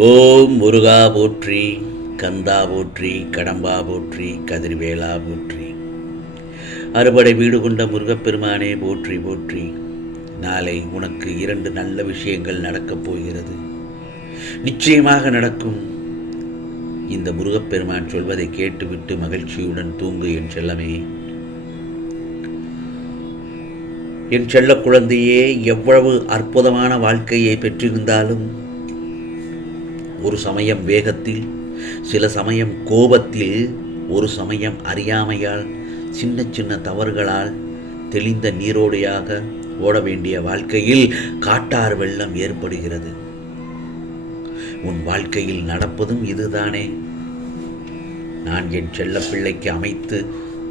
ஓம் முருகா போற்றி, கந்தா போற்றி, கடம்பா போற்றி, கதிர்வேலா போற்றி. அறுபடை வீடு கொண்ட முருகப்பெருமானே போற்றி போற்றி. நாளை உனக்கு 2 நல்ல விஷயங்கள் நடக்கப் போகிறது. நிச்சயமாக நடக்கும். இந்த முருகப்பெருமான் சொல்வதை கேட்டுவிட்டு மகிழ்ச்சியுடன் தூங்கு என் செல்லமே. என் செல்ல குழந்தையே, எவ்வளவு அற்புதமான வாழ்க்கையை பெற்றிருந்தாலும் ஒரு சமயம் வேகத்தில், சில சமயம் கோபத்தில், ஒரு சமயம் அறியாமையால், சின்ன சின்ன தவறுகளால் தெளிந்த நீரோடையாக ஓட வேண்டிய வாழ்க்கையில் காட்டார் வெள்ளம் ஏற்படுகிறது. உன் வாழ்க்கையில் நடப்பதும் இதுதானே. நான் என் செல்ல பிள்ளைக்கு அமைத்து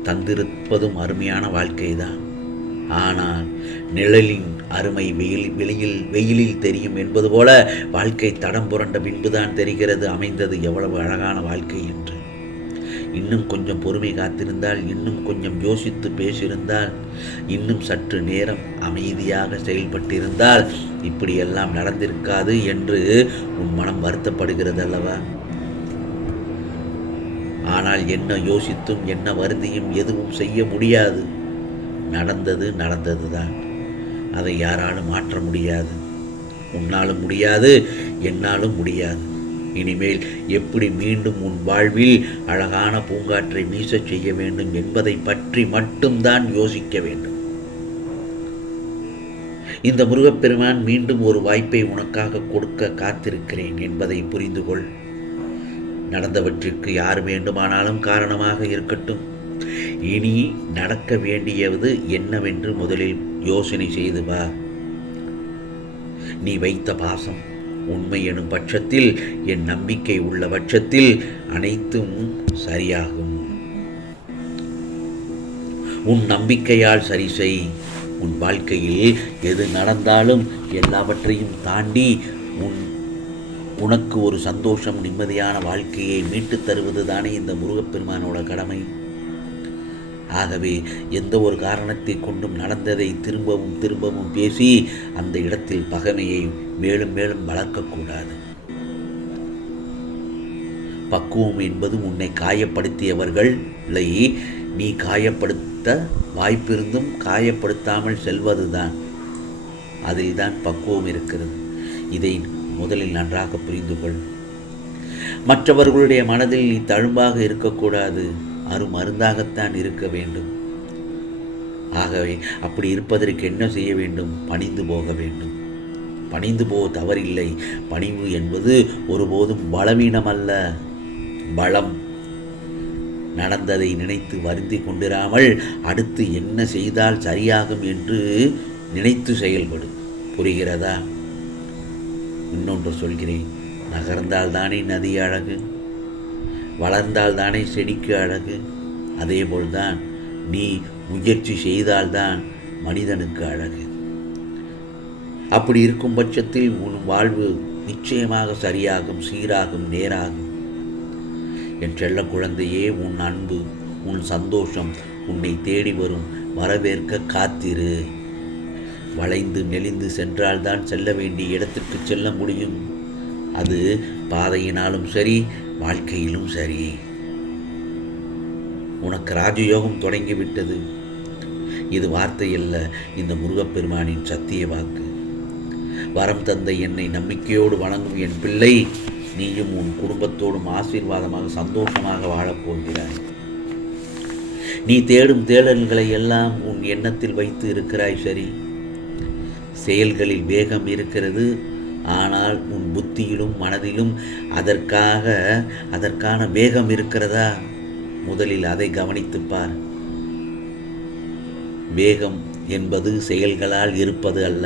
தந்திருப்பதும் அருமையான வாழ்க்கைதான். ஆனால் நிழலின் அருமை வெயிலில் தெரியும் என்பது போல வாழ்க்கை தடம் புரண்ட பின்புதான் தெரிகிறது அமைந்தது எவ்வளவு அழகான வாழ்க்கை என்று. இன்னும் கொஞ்சம் பொறுமை காத்திருந்தால், இன்னும் கொஞ்சம் யோசித்து பேசியிருந்தால், இன்னும் சற்று நேரம் அமைதியாக செயல்பட்டிருந்தால் இப்படியெல்லாம் நடந்திருக்காது என்று உன் மனம் வருத்தப்படுகிறது அல்லவா? ஆனால் என்ன யோசித்தும் என்ன வருந்தியும் எதுவும் செய்ய முடியாது. நடந்தது நடந்ததுதான். அதை யாராலும் மாற்ற முடியாது. உன்னாலும் முடியாது, என்னாலும் முடியாது. இனிமேல் எப்படி மீண்டும் உன் வாழ்வில் அழகான பூங்காற்றை வீசச் செய்ய வேண்டும் என்பதை பற்றி மட்டும்தான் யோசிக்க வேண்டும். இந்த முருகப்பெருமான் மீண்டும் ஒரு வாய்ப்பை உனக்காக கொடுக்க காத்திருக்கிறேன் என்பதை புரிந்து கொள். நடந்தவற்றிற்கு யார் வேண்டுமானாலும் காரணமாக இருக்கட்டும். இனி நடக்க வேண்டியது என்னவென்று முதலில் யோசனை செய்து வா. நீ வைத்த பாசம் உண்மை எனும் பட்சத்தில், என் நம்பிக்கை உள்ள பட்சத்தில் அனைத்தும் சரியாகும். உன் நம்பிக்கையால் சரி செய். உன் வாழ்க்கையில் எது நடந்தாலும் எல்லாவற்றையும் தாண்டி உனக்கு ஒரு சந்தோஷம், நிம்மதியான வாழ்க்கையை மீட்டுத் தருவது தானே இந்த முருகப்பெருமானோட கடமை. ஆகவே எந்த ஒரு காரணத்தை கொண்டும் நடந்ததை திரும்பவும் திரும்பவும் பேசி அந்த இடத்தில் பகைமையை மேலும் மேலும் வளர்க்கக்கூடாது. பக்குவம் என்பது உன்னை காயப்படுத்தியவர்களை நீ காயப்படுத்த வாய்ப்பிருந்தும் காயப்படுத்தாமல் செல்வதுதான். அதில்தான் பக்குவம் இருக்கிறது. இதை முதலில் நன்றாக புரிந்து கொள். மற்றவர்களுடைய மனதில் நீ தழும்பாக இருக்கக்கூடாது. மருந்தாகத்தான் இருக்க வேண்டும். ஆகவே அப்படி இருப்பதற்கு என்ன செய்ய வேண்டும்? பணிந்து போக வேண்டும். பணிந்து போக தவறில்லை. பணிவு என்பது ஒருபோதும் பலவீனம் அல்ல, பலம். நடந்ததை நினைத்து வருந்தி கொண்டிராமல் அடுத்து என்ன செய்தால் சரியாகும் என்று நினைத்து செயல்படும். புரிகிறதா? இன்னொன்று சொல்கிறேன். நகர்ந்தால் தானே நதி அழகு, வளர்ந்தால் தானே செடிக்கு அழகு. அதேபோல்தான் நீ முயற்சி செய்தால்தான் மனிதனுக்கு அழகு. அப்படி இருக்கும் பட்சத்தில் உன் வாழ்வு நிச்சயமாக சரியாகும், சீராகும், நேராகும். என் செல்ல குழந்தையே, உன் அன்பு, உன் சந்தோஷம் உன்னை தேடி வரும். வரவேற்க காத்திரு. வளைந்து நெளிந்து சென்றால்தான் செல்ல வேண்டிய இடத்திற்கு செல்ல முடியும். அது பாதையினாலும் சரி, வாழ்க்கையிலும் சரி. உனக்கு ராஜயோகம் தொடங்கிவிட்டது. இது வார்த்தை அல்ல, இந்த முருகப்பெருமானின் சத்திய வாக்கு. வரம் தந்த என்னை நம்பிக்கையோடு வணங்கும் என் பிள்ளை, நீயும் உன் குடும்பத்தோடும் ஆசீர்வாதமாக சந்தோஷமாக வாழப்போகிறாய். நீ தேடும் தேடல்களை எல்லாம் உன் எண்ணத்தில் வைத்து இருக்கிறாய், சரி. செயல்களில் வேகம் இருக்கிறது. ஆனால் உன் புத்தியிலும் மனதிலும் அதற்கான வேகம் இருக்கிறதா? முதலில் அதை கவனித்துப்பார். வேகம் என்பது செயல்களால் இருப்பது அல்ல.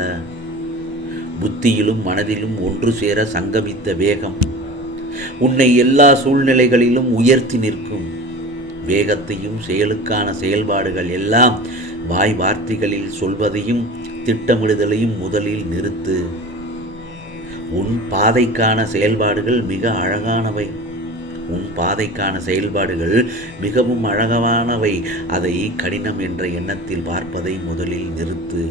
புத்தியிலும் மனதிலும் ஒன்று சேர சங்கமித்த வேகம் உன்னை எல்லா சூழ்நிலைகளிலும் உயர்த்தி நிற்கும். வேகத்தையும் செயலுக்கான செயல்பாடுகள் எல்லாம் வாய் வார்த்தைகளில் சொல்வதையும் திட்டமிடுதலையும் முதலில் நிறுத்து. உன் பாதைக்கான செயல்பாடுகள் மிக அழகானவை. உன் பாதைக்கான செயல்பாடுகள் மிகவும் அழகானவை. அதை கடினம் என்ற எண்ணத்தில் பார்ப்பதை முதலில் நிறுத்து.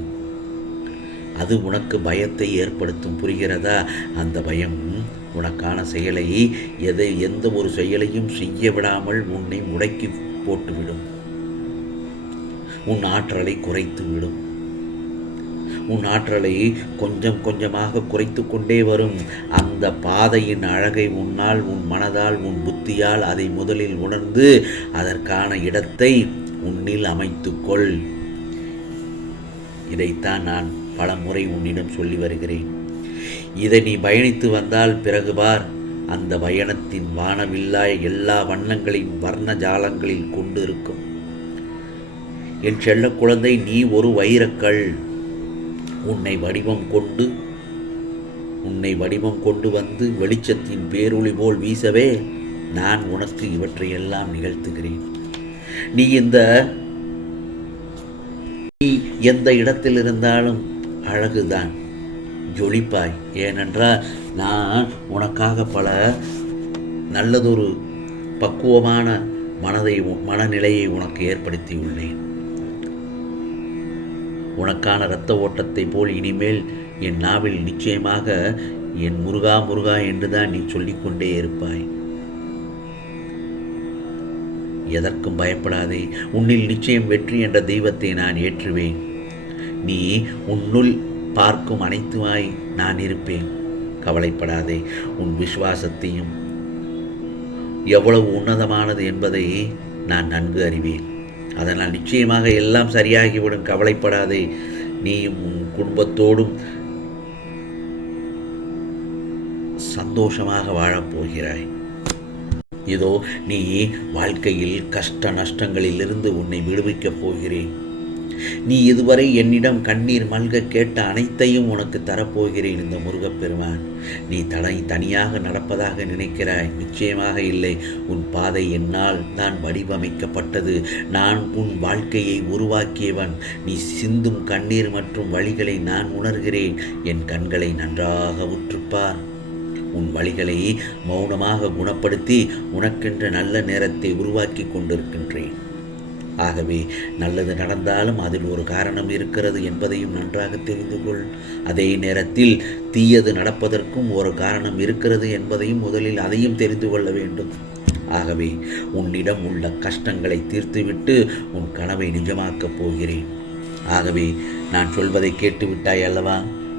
அது உனக்கு பயத்தை ஏற்படுத்தும். புரிகிறதா? அந்த பயம் உனக்கான செயலை எந்த ஒரு செயலையும் செய்ய விடாமல் உன்னை முடக்கி போட்டுவிடும். உன் ஆற்றலை குறைத்துவிடும். உன் ஆற்றலை கொஞ்சம் கொஞ்சமாக குறைத்து கொண்டே வரும். அந்த பாதையின் அழகை உன்னால், உன் மனதால், உன் புத்தியால் அதை முதலில் உணர்ந்து அதற்கான இடத்தை உன்னில் அமைத்துக்கொள். இதைத்தான் நான் பல முறை உன்னிடம் சொல்லி வருகிறேன். இதை நீ பயணித்து வந்தால் பிறகு பார், அந்த பயணத்தின் வானவில்லாய் எல்லா வண்ணங்களின் வர்ண ஜாலங்களில் கொண்டு இருக்கும். என் செல்ல குழந்தை, நீ ஒரு வைரக்கல். உன்னை வடிவம் கொண்டு வந்து வெளிச்சத்தின் பேரொளி போல் வீசவே நான் உனக்கு இவற்றையெல்லாம் நிகழ்த்துகிறேன். நீ எந்த இடத்தில் இருந்தாலும் அழகுதான், ஜொலிப்பாய். ஏனென்றால் நான் உனக்காக பல நல்லதொரு பக்குவமான மனநிலையை உனக்கு ஏற்படுத்தியுள்ளேன். உனக்கான இரத்த ஓட்டத்தை போல் இனிமேல் என் நாவில் நிச்சயமாக என் முருகா முருகா என்றுதான் நீ சொல்லிக்கொண்டே இருப்பாய். எதற்கும் பயப்படாதே. உன்னில் நிச்சயம் வெற்றி என்ற தெய்வத்தை நான் ஏற்றுவேன். நீ உன்னுள் பார்க்கும் அனைத்துமாய் நான் இருப்பேன். கவலைப்படாதே. உன் விசுவாசத்தையும் எவ்வளவு உன்னதமானது என்பதை நான் நன்கு அறிவேன். அதனால் நிச்சயமாக எல்லாம் சரியாகிவிடும். கவலைப்படாதே. நீயும் உன் குடும்பத்தோடும் சந்தோஷமாக வாழப்போகிறாய். இதோ நீ வாழ்க்கையில் கஷ்ட நஷ்டங்களிலிருந்து உன்னை விடுவிக்கப் போகிறேன். நீ இதுவரை என்னிடம் கண்ணீர் மல்க கேட்ட அனைத்தையும் உனக்கு தரப்போகிறேன் இந்த முருகப்பெருமான். நீ தனியாக நடப்பதாக நினைக்கிறாய். நிச்சயமாக இல்லை. உன் பாதை என்னால் தான் வடிவமைக்கப்பட்டது. நான் உன் வாழ்க்கையை உருவாக்கியவன். நீ சிந்தும் கண்ணீர் மற்றும் வழிகளை நான் உணர்கிறேன். என் கண்களை நன்றாக உற்றுப்பார். உன் வழிகளை மௌனமாக குணப்படுத்தி உனக்கென்ற நல்ல நேரத்தை உருவாக்கி கொண்டிருக்கின்றேன். ஆகவே நல்லது நடந்தாலும் அதில் ஒரு காரணம் இருக்கிறது என்பதையும் நன்றாக தெரிந்து கொள். அதே நேரத்தில் தீயது நடப்பதற்கும் ஒரு காரணம் இருக்கிறது என்பதையும் முதலில் அதையும் தெரிந்து கொள்ள வேண்டும். ஆகவே உன்னிடம் உள்ள கஷ்டங்களை தீர்த்துவிட்டு உன் கனவை நிஜமாக்கப் போகிறேன். ஆகவே நான் சொல்வதை கேட்டுவிட்டாய் அல்லவா?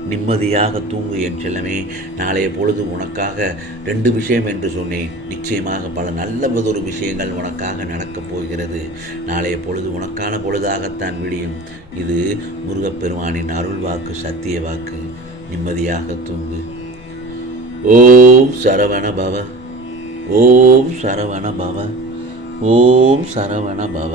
நிம்மதியாக தூங்கு என் செல்லமே. நாளைய பொழுது உனக்காக 2 விஷயம் என்று சொன்னேன். நிச்சயமாக பல நல்லதொரு விஷயங்கள் உனக்காக நடக்கப் போகிறது. நாளைய பொழுது உனக்கான பொழுதாகத்தான் விடியும். இது முருகப்பெருமானின் அருள் வாக்கு, சத்திய வாக்கு. நிம்மதியாக தூங்கு. ஓம் சரவண பவ. ஓம் சரவண பவ. ஓம் சரவண பவ.